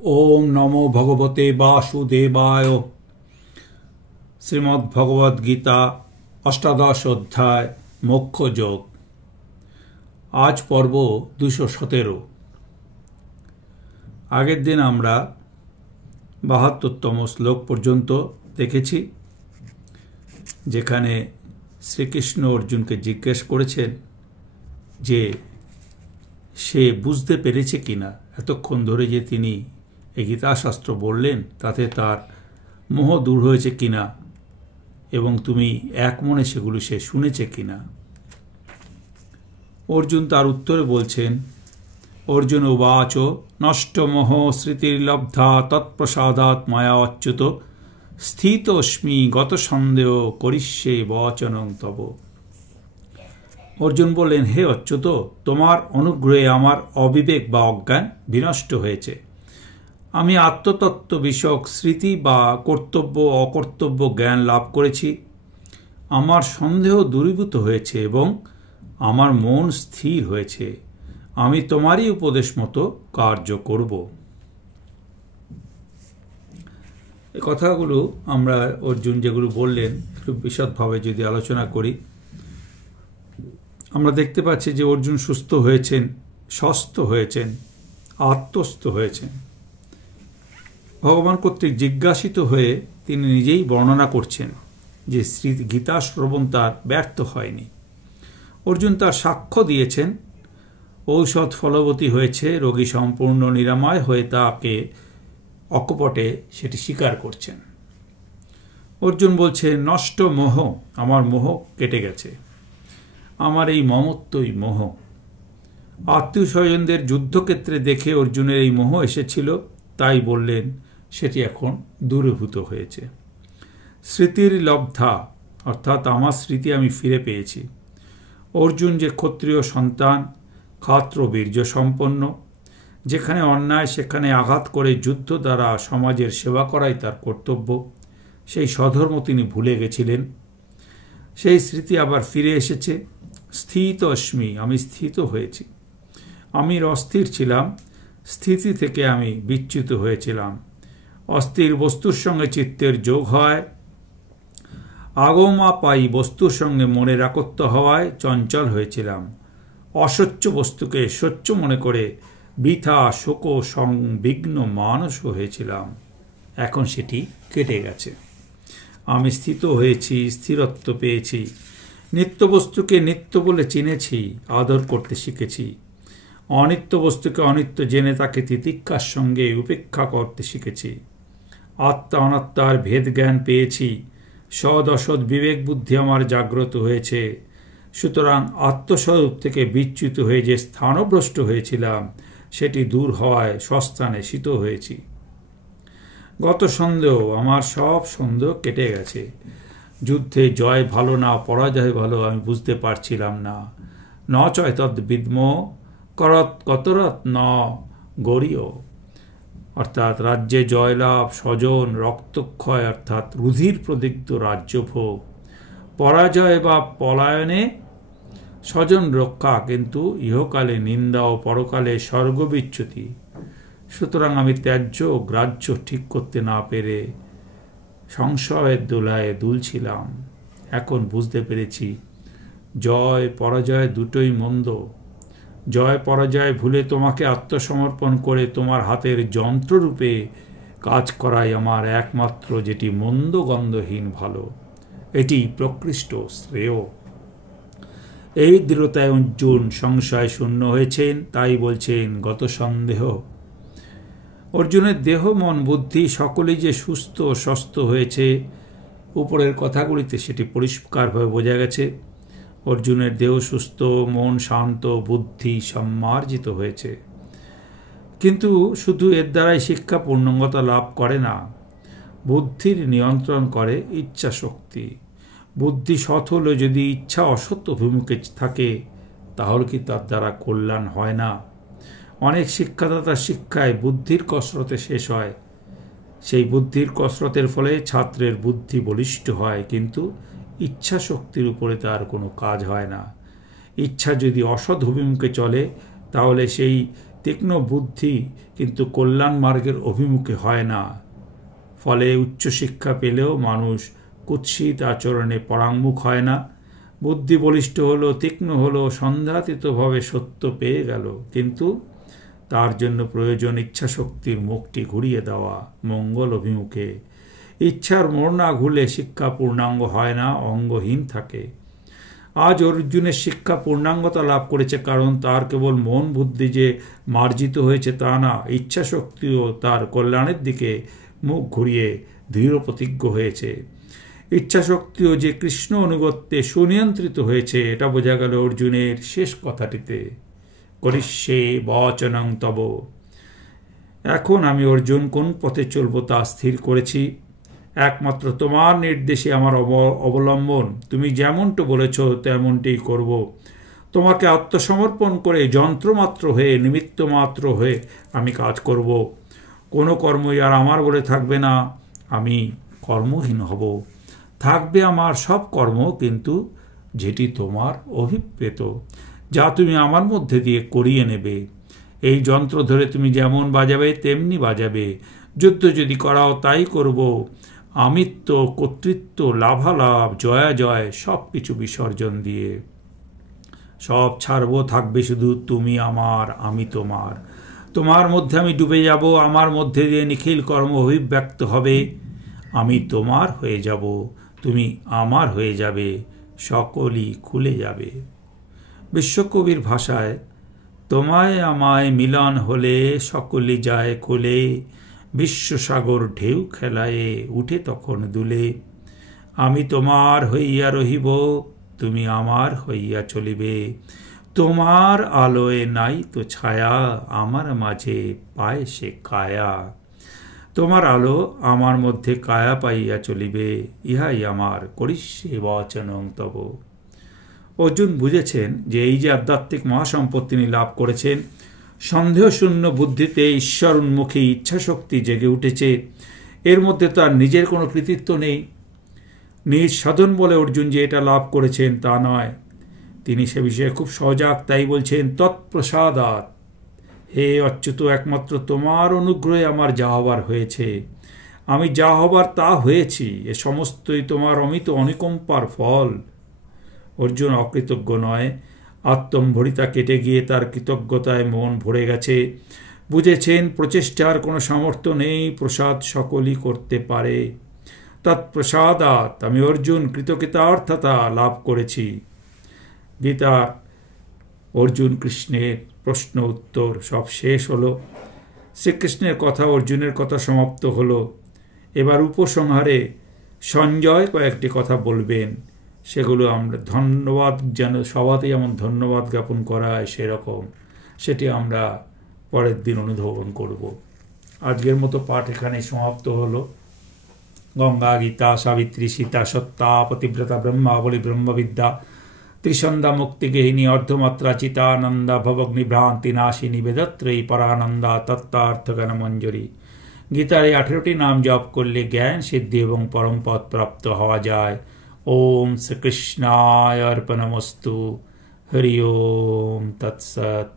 ओम नमो भगवते वासुदेवाय। श्रीमद्भगवद्गीता अष्टादश अध्याय मोक्ष योग। आज पर्व 217। আগের দিন আমরা 72তম শ্লোক পর্যন্ত দেখেছি, যেখানে শ্রীকৃষ্ণ অর্জুনকে জিজ্ঞেস করেছেন যে সে বুঝতে পেরেছে কিনা এতক্ষণ ধরে যে তিনি এই গীতাশাস্ত্র বললেন তাতে তার মোহ দূর হয়েছে কিনা এবং তুমি এক মনে সেগুলো সে শুনেছে কিনা। অর্জুন তার উত্তরে বলছেন, অর্জুন উবাচ নষ্ট মোহ স্মৃতির্লব্ধা তৎপ্রসাদাৎ মায়া অচ্যুত স্থিতস্মি গত সন্দেহ করিষ্যে বচনং তব। অর্জুন বললেন, হে অচ্যুত, তোমার অনুগ্রহে আমার অবিবেক বা অজ্ঞান বিনষ্ট হয়েছে। আমি আত্মতত্ত্ব বিষয়ক স্মৃতি বা কর্তব্য অকর্তব্য জ্ঞান লাভ করেছি। আমার সন্দেহ দূরীভূত হয়েছে এবং আমার মন স্থির হয়েছে। আমি তোমারই উপদেশ মতো কার্য করব। এই কথাগুলো আমরা অর্জুন যেগুলো বললেন একটু বিশদভাবে যদি আলোচনা করি, আমরা দেখতে পাচ্ছি যে অর্জুন সুস্থ হয়েছেন, স্বস্থ হয়েছেন, আত্মস্থ হয়েছেন। ভগবান কর্তৃক জিজ্ঞাসিত হয়ে তিনি নিজেই বর্ণনা করছেন যে গীতা শ্রবণ তার ব্যর্থ হয়নি। অর্জুন তার সাক্ষ্য দিয়েছেন, ঔষধ ফলবতী হয়েছে, রোগী সম্পূর্ণ নিরাময় হয়ে তাকে অকপটে সেটি স্বীকার করছেন। অর্জুন বলছে, নষ্ট মোহ, আমার মোহ কেটে গেছে। আমার এই মমত্বই মোহ। আত্মীয় স্বজনদের যুদ্ধক্ষেত্রে দেখে অর্জুনের এই মোহ এসেছিল, তাই বললেন সেটি এখন দূরীভূত হয়েছে। স্মৃতির লব্ধা, অর্থাৎ আমার স্মৃতি আমি ফিরে পেয়েছি। অর্জুন যে ক্ষত্রিয় সন্তান, ক্ষাত্র বীর্য সম্পন্ন, যেখানে অন্যায় সেখানে আঘাত করে যুদ্ধ দ্বারা সমাজের সেবা করাই তার কর্তব্য, সেই স্বধর্ম তিনি ভুলে গেছিলেন। সেই স্মৃতি আবার ফিরে এসেছে। স্থিত অস্মি, আমি স্থিত হয়েছি। আমি অস্থির ছিলাম, স্থিতি থেকে আমি বিচ্যুত হয়েছিলাম। অস্থির বস্তুর সঙ্গে চিত্তের যোগ হয়, আগমা পাই বস্তুর সঙ্গে মনের একত্ব হওয়ায় চঞ্চল হয়েছিলাম। অসচ্য বস্তুকে সচ্য মনে করে বৃথা শোক সংবিঘ্ন মানুষ হয়েছিলাম। এখন সেটি কেটে গেছে। আমি স্থিত হয়েছি, স্থিরত্ব পেয়েছি। নিত্য বস্তুকে নিত্য বলে চিনেছি, আদর করতে শিখেছি। অনিত্য বস্তুকে অনিত্য জেনে তাকে তিতিক্ষার সঙ্গে উপেক্ষা করতে শিখেছি। আত্মা অনাত্মার ভেদ জ্ঞান পেয়েছি। সদ অসৎ বিবেক বুদ্ধি আমার জাগ্রত হয়েছে। সুতরাং আত্মস্বরূপ থেকে বিচ্যুত হয়ে যে স্থানভ্রষ্ট হয়েছিলাম সেটি দূর হওয়ায় স্বস্থানে শীত হয়েছি। গত সন্দেহ, আমার সব সন্দেহ কেটে গেছে। যুদ্ধে জয় ভালো না পরাজয় ভালো আমি বুঝতে পারছিলাম না। ন চয় তদ বিদ্ম করত কতরত ন গরীয়, অর্থাৎ রাজ্যে জয়লাভ, স্বজন, রক্তক্ষয় অর্থাৎ রুধির প্রদিগ্ধ রাজ্যভোগ, পরাজয় বা পলায়নে স্বজন রক্ষা, কিন্তু ইহকালে নিন্দা ও পরকালে স্বর্গবিচ্যুতি। সুতরাং আমি ত্যায্য ও গ্রাহ্য ঠিক করতে না পেরে সংশয়ের দোলায় দুলছিলাম। এখন বুঝতে পেরেছি জয় পরাজয় দুটোই মন্দ। জয় পরাজয় ভুলে তোমাকে আত্মসমর্পণ করে তোমার হাতের যন্ত্ররূপে কাজ করাই আমার একমাত্র যেটি মন্দ গন্ধহীন ভালো, এটি প্রকৃষ্ট শ্রেয়। এই দৃঢ়তায় অর্জুন সংশয় শূন্য হয়েছেন, তাই বলছেন গত সন্দেহ। অর্জুনের দেহ মন বুদ্ধি সকলেই যে সুস্থ স্বস্থ হয়েছে, উপরের কথাগুলিতে সেটি পরিষ্কারভাবে বোঝা গেছে। অর্জুনের দেহ সুস্থ, মন শান্ত, বুদ্ধি সম্মার্জিত হয়েছে। কিন্তু শুধু এর দ্বারাই শিক্ষা পূর্ণাঙ্গতা লাভ করে না। বুদ্ধির নিয়ন্ত্রণ করে ইচ্ছা শক্তি। বুদ্ধি সৎ হলে যদি ইচ্ছা অসৎ অভিমুখে থাকে তাহলে কি তার দ্বারা কল্যাণ হয় না? অনেক শিক্ষাদাতার শিক্ষায় বুদ্ধির কসরতে শেষ হয়। সেই বুদ্ধির কসরতের ফলে ছাত্রের বুদ্ধি বলিষ্ঠ হয়, কিন্তু ইচ্ছা শক্তির উপরে তার কোনো কাজ হয় না। ইচ্ছা যদি অসৎ অভিমুখে চলে তাহলে সেই তীক্ষ্ণ বুদ্ধি কিন্তু কল্যাণ মার্গের অভিমুখে হয় না। ফলে উচ্চশিক্ষা পেলেও মানুষ কুৎসিত আচরণে পরাঙ্মুখ হয় না। বুদ্ধি বলিষ্ঠ হলো, তীক্ষ্ণ হলো, সন্দেহাতীতভাবে সত্য পেয়ে গেল, কিন্তু তার জন্য প্রয়োজন ইচ্ছাশক্তির মুখটি ঘুরিয়ে দেওয়া মঙ্গল অভিমুখে। ইচ্ছার মোড় না ঘুরলে শিক্ষা পূর্ণাঙ্গ হয় না, অঙ্গহীন থাকে। আজ অর্জুনের শিক্ষা পূর্ণাঙ্গতা লাভ করেছে কারণ তার কেবল মন বুদ্ধি যে মার্জিত হয়েছে তা না, ইচ্ছাশক্তিও তার কল্যাণের দিকে মুখ ঘুরিয়ে দৃঢ় প্রতিজ্ঞ হয়েছে। ইচ্ছাশক্তিও যে কৃষ্ণ অনুগত্যে সুনিয়ন্ত্রিত হয়েছে, এটা বোঝা গেল অর্জুনের শেষ কথাটিতে, করিষ্যে বচনং তব। এখন আমি অর্জুন কোন পথে চলব তা স্থির করেছি। একমাত্র তোমার নির্দেশে আমার অবলম্বন। তুমি যেমনটা বলেছ তেমনটি করব। তোমাকে আত্মসমর্পণ করে যন্ত্রমাত্র হয়ে, নিমিত্ত মাত্র হয়ে আমি কাজ করব। কোনো কর্মই আর আমার বলে থাকবে না। আমি কর্মহীন হব। থাকবে আমার সব কর্ম, কিন্তু যেটি তোমার অভিপ্রেত, যা তুমি আমার মধ্যে দিয়ে করিয়ে নেবে। এই যন্ত্র ধরে তুমি যেমন বাজাবে তেমনি বাজাবে। যুদ্ধ যদি করাও তাই করব। আমিত্ব, কর্তৃত্ব, লাভালাভ, জয়াজয় সব কিছু বিসর্জন দিয়ে সব ছাড়ব। থাকবে শুধু তুমি আমার, আমি তোমার। তোমার মধ্যে আমি ডুবে যাব। আমার মধ্যে দিয়ে নিখিল কর্ম অভিব্যক্ত হবে। আমি তোমার হয়ে যাব, তুমি আমার হয়ে যাবে, সকলই খুলে যাবে। বিশ্বকবির ভাষায়, তোমায় আমায় মিলন হলে সকলই যায় কোলে, বিশ্বসাগর ঢেউ খেলায়ে উঠে তখন দুলে। আমি তোমার হইয়া রহিব, তুমি আমার হইয়া চলিবে। তোমার আলোয় নাই তো ছায়া, আমার মাঝে পায় সে কায়া। তোমার আলো আমার মধ্যে কায়া পাইয়া চলিবে, ইহাই আমার করিষ্যে বচনং তব। অর্জুন বুঝেছেন যে এই যে আধ্যাত্মিক মহাসম্পদ তিনি লাভ করেছেন, সন্দেহশূন্য বুদ্ধিতে ঈশ্বর উন্মুখী ইচ্ছাশক্তি জেগে উঠেছে। এর মধ্যে তার নিজের কোনো কৃতিত্ব নেই। নিজ সাধন বলে অর্জুন যে এটা লাভ করেছেন তা নয়। তিনি সে বিষয়ে খুব সজাগ, তাই বলছেন তৎপ্রসাদাৎ। হে অচ্যুত, একমাত্র তোমার অনুগ্রহে আমার যা হবার হয়েছে। আমি যা হবার তা হয়েছি, এ সমস্তই তোমার অমিত অনুকম্পার ফল। অর্জুন অকৃতজ্ঞ নয়। আত্মম্ভরিতা কেটে গিয়ে তার কৃতজ্ঞতায় মন ভরে গেছে। বুঝেছেন প্রচেষ্টার কোনো সামর্থ্য নেই, প্রসাদ সকলই করতে পারে। তৎপ্রসাদাৎ আমি অর্জুন কৃতকৃতার্থতা লাভ করেছি। গীতা অর্জুন কৃষ্ণের প্রশ্ন উত্তর সব শেষ হলো। শ্রীকৃষ্ণের কথা, অর্জুনের কথা সমাপ্ত হলো। এবার উপসংহারে সঞ্জয় কয়েকটি কথা বলবেন। সেগুলো আমরা ধন্যবাদ, যেন সবাতে যেমন ধন্যবাদ জ্ঞাপন করা হয় সেরকম, সেটি আমরা পরের দিন অনুধাবন করব। আজকের মতো পাঠ এখানে সমাপ্ত হলো। গঙ্গা, গীতা, সাবিত্রী, সীতা, সত্তা, পতিব্রতা, ব্রহ্মাবলী, ব্রহ্মবিদ্যা, ত্রিসন্ধ্যা, মুক্তিগেহিনী, অর্ধমাত্রা, চিতানন্দা, ভবগ্নিভ্রান্তি নাশিনী, বেদত্রয়ী, পরানন্দা, তত্ত্বার্থজ্ঞান মঞ্জুরি। গীতার এই 18টি নাম জপ করলে জ্ঞান, সিদ্ধি এবং পরমপদ প্রাপ্ত হওয়া যায়। ওম শ্রীকৃষ্ণায় অর্পণমস্তু। হরি ওম তৎসৎ।